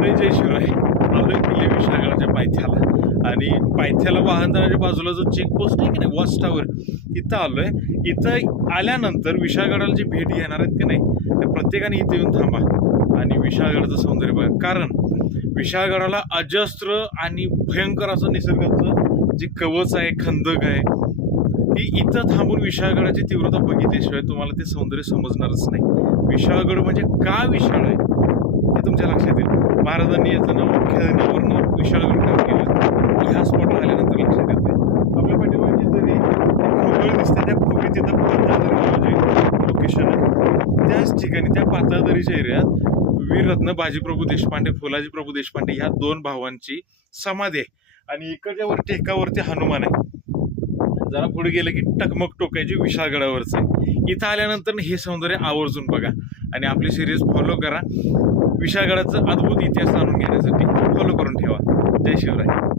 मंडळी जय शिवराय. आलोय किल्ले विशाळगडाच्या पायथ्याला आणि पायथ्याला वाहनतळाच्या बाजूला जो चेकपोस्ट आहे की नाही वॉच टावर, तिथं आलोय. इथं आल्यानंतर विशाळगडाला जी भेट घेणार आहेत की नाही त्या प्रत्येकाने इथे येऊन थांबा आणि विशाळगडाचं सौंदर्य बघा. कारण विशाळगडाला अजस्त्र आणि भयंकर असं निसर्गाचं जे कवच आहे, खंदक आहे, ती इथं थांबून विशाळगडाची तीव्रता बघितल्याशिवाय तुम्हाला ते सौंदर्य समजणारच नाही. विशाळगड म्हणजे का विशाळ आहे हे तुमच्या लक्षात येईल. महाराजांनी याचं नाव खेळण्यावरून विशाळगड का केलं ह्या स्पॉटला आल्यानंतर लक्षात येते. आपल्या पाठीमागे जरी खोबळ दिसते त्या खोबी तिथं पाताळदरी लोकेशन आहे. त्याच ठिकाणी त्या पाताळदरीच्या एरियात वीररत्न बाजीप्रभू देशपांडे, फुलाजी प्रभू देशपांडे ह्या दोन भावांची समाधी आहे. आणि इकडच्या वर टेकावरती हनुमान आहे. जरा पुढे गेलं की टकमक टोकायची विशाळगडावरचं आहे. इथं आल्यानंतर हे सौंदर्य आवर्जून बघा आणि आपली सिरीज फॉलो करा. विशाळगडाचा अद्भुत इतिहास जाणून घेण्यासाठी फॉलो करून ठेवा. जय शिवराय.